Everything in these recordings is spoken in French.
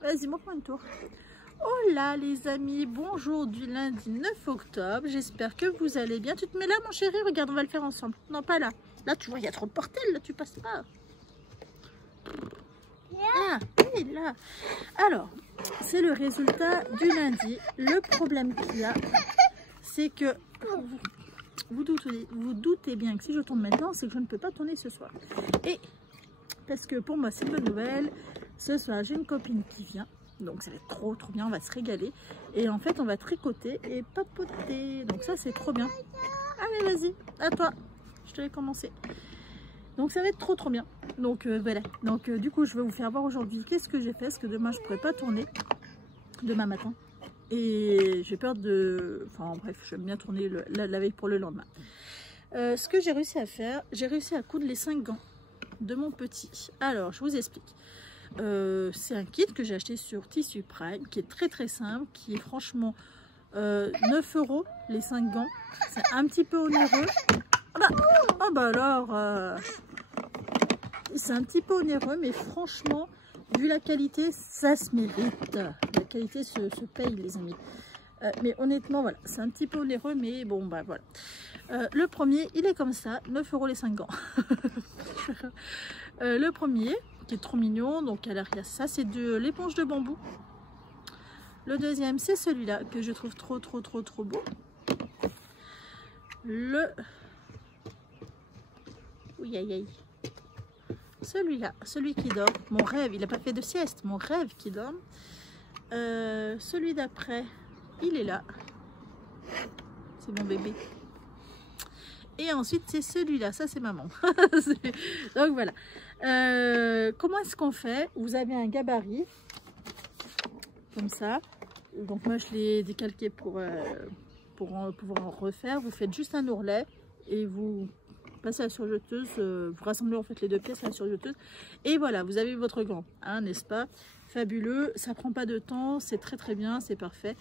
Vas-y, montre-moi une tour. Oh là les amis, bonjour du lundi 9 octobre. J'espère que vous allez bien. Tu te mets là mon chéri? Regarde, on va le faire ensemble. Non, pas là. Là, tu vois, il y a trop de portels. Là, tu passes pas. Là, oui, là. Alors, c'est le résultat du lundi. Le problème qu'il y a, c'est que vous doutez bien que si je tourne maintenant, c'est que je ne peux pas tourner ce soir. Et parce que pour moi, c'est une bonne nouvelle. Ce soir, j'ai une copine qui vient. Donc ça va être trop bien, on va se régaler. Et en fait, on va tricoter et papoter. Donc ça, c'est trop bien. Allez, vas-y, à toi. Je te laisse commencer. Donc ça va être trop bien. Donc voilà. Donc du coup, je vais vous faire voir aujourd'hui qu'est-ce que j'ai fait. Parce que demain, je ne pourrai pas tourner. Demain matin. Et j'ai peur de... Enfin bref, j'aime bien tourner la veille pour le lendemain. Ce que j'ai réussi à faire, j'ai réussi à coudre les 5 gants de mon petit. Alors, je vous explique. C'est un kit que j'ai acheté sur Tissu Prime qui est très simple, qui est franchement 9 € les 5 gants. C'est un petit peu onéreux. Ah bah alors c'est un petit peu onéreux, mais franchement vu la qualité ça se mérite. La qualité se paye les amis. Mais honnêtement voilà, c'est un petit peu onéreux, mais bon bah voilà. Le premier il est comme ça, 9 € les 5 gants. Le premier qui est trop mignon, donc alors il y a ça, c'est de l'éponge de bambou. Le deuxième c'est celui-là que je trouve trop beau. Celui-là, celui qui dort, mon rêve, il n'a pas fait de sieste, mon rêve qui dort. Celui d'après, il est là, c'est mon bébé. Et ensuite c'est celui-là, ça c'est maman. Donc voilà. Comment est-ce qu'on fait? Vous avez un gabarit comme ça. Donc moi je l'ai décalqué pour pouvoir en refaire. Vous faites juste un ourlet et vous passez à la surjeteuse. Vous rassemblez en fait les deux pièces à la surjeteuse. Et voilà, vous avez votre gant, hein, n'est-ce pas? Fabuleux, ça prend pas de temps, c'est très bien, c'est parfait.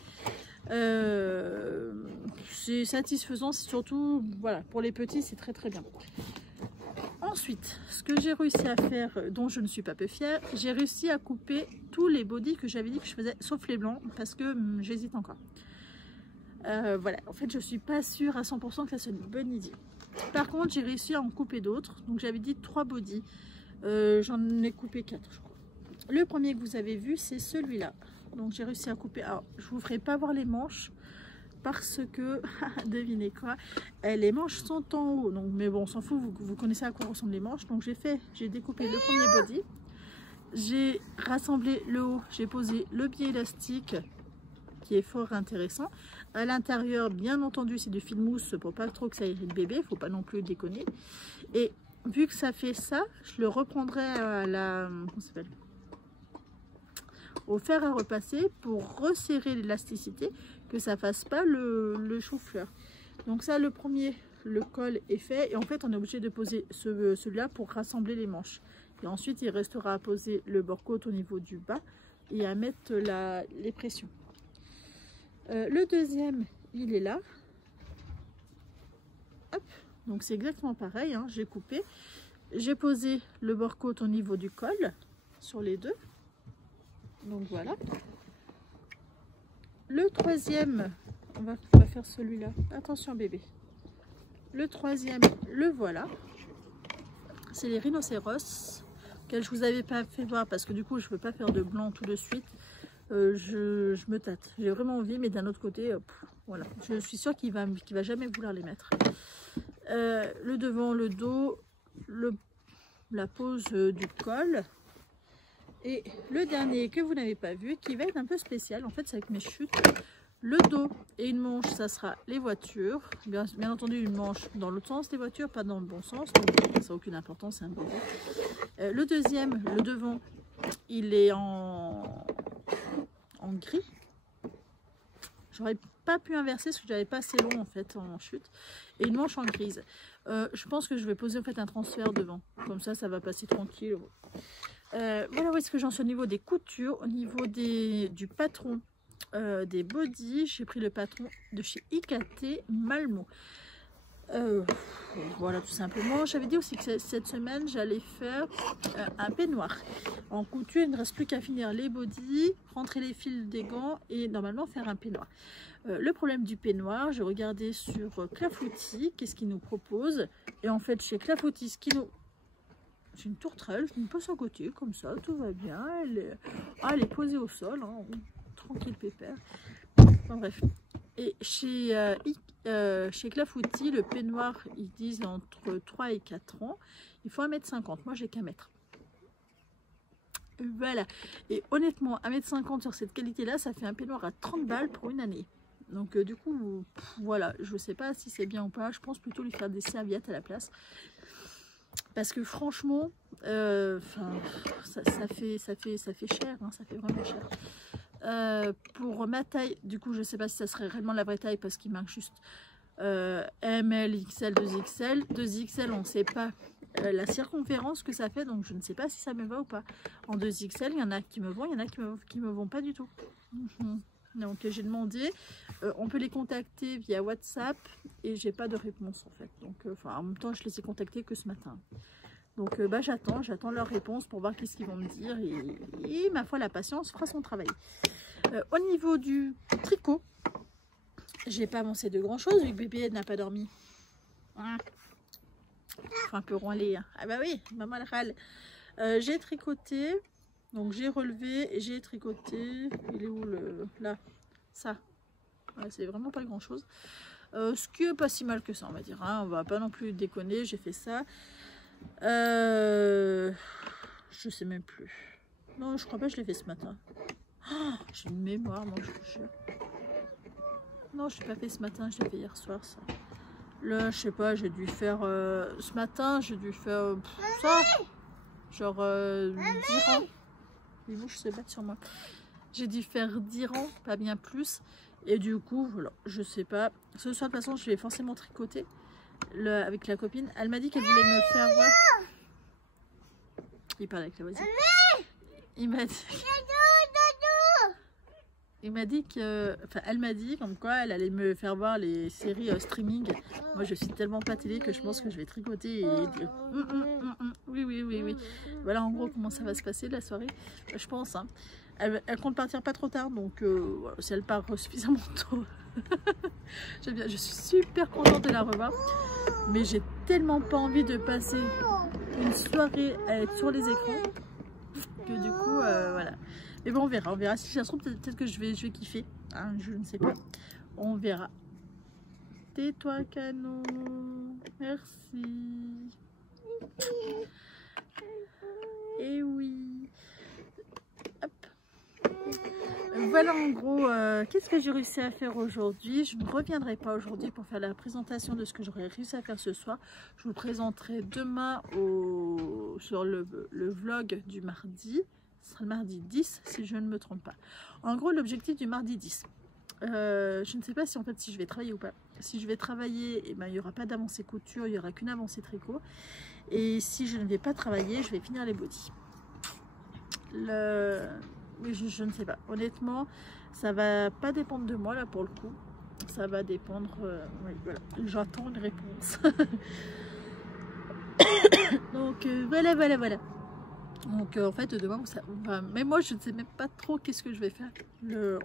C'est satisfaisant, surtout voilà, pour les petits c'est très bien. Ensuite, ce que j'ai réussi à faire, dont je ne suis pas peu fière, j'ai réussi à couper tous les bodys que j'avais dit que je faisais, sauf les blancs, parce que j'hésite encore. Voilà, en fait je suis pas sûre à 100% que ça soit une bonne idée. Par contre j'ai réussi à en couper d'autres, donc j'avais dit 3 bodys, j'en ai coupé 4 je crois. Le premier que vous avez vu c'est celui-là, donc j'ai réussi à couper. Alors je vous ferai pas voir les manches parce que devinez quoi, les manches sont en haut, donc mais bon on s'en fout, vous connaissez à quoi ressemblent les manches. Donc j'ai découpé le premier body, j'ai rassemblé le haut, j'ai posé le biais élastique qui est fort intéressant. À l'intérieur bien entendu c'est du fil mousse pour pas trop que ça irrite le bébé, faut pas non plus déconner. Et vu que ça fait ça, je le reprendrai à la, comment ça s'appelle, au fer à repasser pour resserrer l'élasticité, que ça fasse pas le chou-fleur. Donc ça, le premier, le col est fait et en fait on est obligé de poser celui-là pour rassembler les manches. Et ensuite il restera à poser le bord-côte au niveau du bas et à mettre les pressions. Le deuxième il est là. Hop. Donc c'est exactement pareil, hein. J'ai coupé, j'ai posé le bord-côte au niveau du col sur les deux. Donc voilà. Le troisième, on va faire celui-là. Attention bébé. Le troisième, le voilà. C'est les rhinocéros, que je vous avais pas fait voir parce que du coup je ne peux pas faire de blanc tout de suite. Je me tâte. J'ai vraiment envie, mais d'un autre côté, voilà. Je suis sûre qu'il va jamais vouloir les mettre. Le devant, le dos, la pose du col. Et le dernier que vous n'avez pas vu, qui va être un peu spécial, en fait c'est avec mes chutes. Le dos et une manche, ça sera les voitures. Bien entendu une manche dans l'autre sens des voitures, pas dans le bon sens. Donc ça n'a aucune importance, c'est un bébé. Le deuxième, le devant, il est en gris. J'aurais pas pu inverser parce que j'avais pas assez long en fait en chute. Et une manche en grise. Je pense que je vais poser en fait un transfert devant. Comme ça, ça va passer tranquille. Voilà où est-ce que j'en suis au niveau des coutures, au niveau du patron des bodys. J'ai pris le patron de chez IKT Malmo. Voilà, tout simplement. J'avais dit aussi que cette semaine, j'allais faire un peignoir en couture. Il ne reste plus qu'à finir les bodys, rentrer les fils des gants et normalement faire un peignoir. Le problème du peignoir, j'ai regardé sur Clafoutis, qu'est-ce qu'ils nous proposent. Et en fait, chez Clafoutis, ce qu'ils nous... C'est une tourterelle, je me passe à côté, comme ça, tout va bien. Elle est posée au sol, hein, tranquille pépère. Enfin, bref. Et chez Clafoutis, le peignoir, ils disent entre 3 et 4 ans. Il faut 1,50 m. Moi, j'ai qu'à mettre. Voilà. Et honnêtement, 1,50 m sur cette qualité-là, ça fait un peignoir à 30 balles pour une année. Donc, du coup, voilà. Je ne sais pas si c'est bien ou pas. Je pense plutôt lui faire des serviettes à la place. Parce que franchement, ça fait cher. Hein, ça fait vraiment cher. Pour ma taille, du coup, je ne sais pas si ça serait réellement la vraie taille parce qu'il marque juste ML, XL, 2XL. 2XL, on ne sait pas la circonférence que ça fait, donc je ne sais pas si ça me va ou pas. En 2XL, il y en a qui me vont, il y en a qui me vont pas du tout. Donc j'ai demandé, on peut les contacter via WhatsApp et j'ai pas de réponse en fait. Donc en même temps, je les ai contactés que ce matin. Donc j'attends leur réponse pour voir qu'est-ce qu'ils vont me dire et ma foi la patience fera son travail. Au niveau du tricot, j'ai pas avancé de grand chose vu que bébé n'a pas dormi. Hein, un peu ronlé. Hein. Ah bah oui, maman elle râle. J'ai tricoté, donc j'ai relevé et j'ai tricoté. Il est où le là? Ça. Ouais, c'est vraiment pas grand chose. Ce qui est pas si mal que ça, on va dire. Hein. On va pas non plus déconner. J'ai fait ça. Je sais même plus. Non, je crois pas que je l'ai fait ce matin. Oh, j'ai une mémoire, moi, je vous jure. Non, je l'ai pas fait ce matin, je l'ai fait hier soir, ça. Là, je sais pas, j'ai dû faire... ce matin, j'ai dû faire ça. Genre 10 rangs. Les mouches se battent sur moi. J'ai dû faire 10 rangs, pas bien plus. Et du coup, voilà, je sais pas. Ce soir, de toute façon, je vais forcément tricoter. Avec la copine, elle m'a dit qu'elle voulait me faire voir. Il parle avec la voisine. Il m'a dit que, enfin, elle m'a dit comme quoi elle allait me faire voir les séries streaming. Moi, je suis tellement pas télé que je pense que je vais tricoter et dire oui. Voilà en gros comment ça va se passer la soirée. Je pense. Hein. Elle compte partir pas trop tard, donc voilà, si elle part suffisamment tôt. J'aime bien, je suis super contente de la revoir, mais j'ai tellement pas envie de passer une soirée à être sur les écrans que du coup voilà. Mais bon, on verra si ça se trouve peut-être que je vais kiffer, hein, je ne sais pas, on verra. Tais-toi Cano, merci. Et oui. Voilà en gros qu'est-ce que j'ai réussi à faire aujourd'hui. Je ne reviendrai pas aujourd'hui pour faire la présentation de ce que j'aurais réussi à faire ce soir. Je vous le présenterai demain sur le vlog du mardi. Ce sera le mardi 10 si je ne me trompe pas. En gros l'objectif du mardi 10. Je ne sais pas si en fait si je vais travailler ou pas. Si je vais travailler, eh ben, il n'y aura pas d'avancée couture, il n'y aura qu'une avancée tricot. Et si je ne vais pas travailler, je vais finir les bodys. Mais je ne sais pas. Honnêtement, ça va pas dépendre de moi là pour le coup. Ça va dépendre. Oui, voilà. J'attends une réponse. Donc voilà. Donc en fait demain, ça va. Mais moi je ne sais même pas trop qu'est-ce que je vais faire.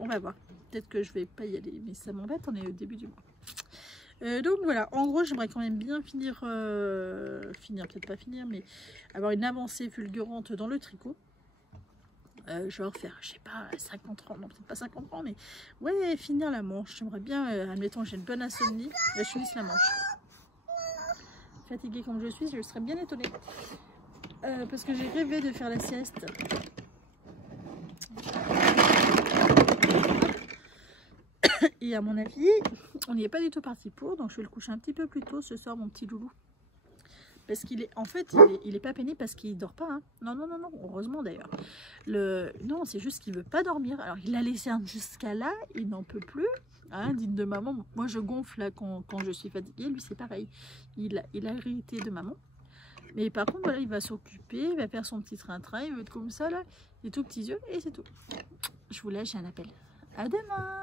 On va voir. Peut-être que je vais pas y aller, mais ça m'embête. On est au début du mois. Donc voilà. En gros, j'aimerais quand même bien finir, peut-être pas finir, mais avoir une avancée fulgurante dans le tricot. Je vais refaire, je sais pas, 50 rangs, non peut-être pas 50 rangs, mais ouais, finir la manche. J'aimerais bien, admettons, j'ai une bonne insomnie, je finisse la manche. Fatiguée comme je suis, je serais bien étonnée. Parce que j'ai rêvé de faire la sieste. Et à mon avis, on n'y est pas du tout parti pour, donc je vais le coucher un petit peu plus tôt ce soir, mon petit loulou. Parce qu'il est, en fait, il est pas pénible parce qu'il dort pas. Hein. Non, heureusement d'ailleurs. Non, c'est juste qu'il veut pas dormir. Alors, il a laissé jusqu'à là, il n'en peut plus. Hein, digne de maman. Moi, je gonfle là, quand je suis fatiguée. Lui, c'est pareil. Il a hérité de maman. Mais par contre, voilà, il va s'occuper, il va faire son petit train-train, il va être comme ça là, les tout petits yeux et c'est tout. Je vous laisse, j'ai un appel. À demain.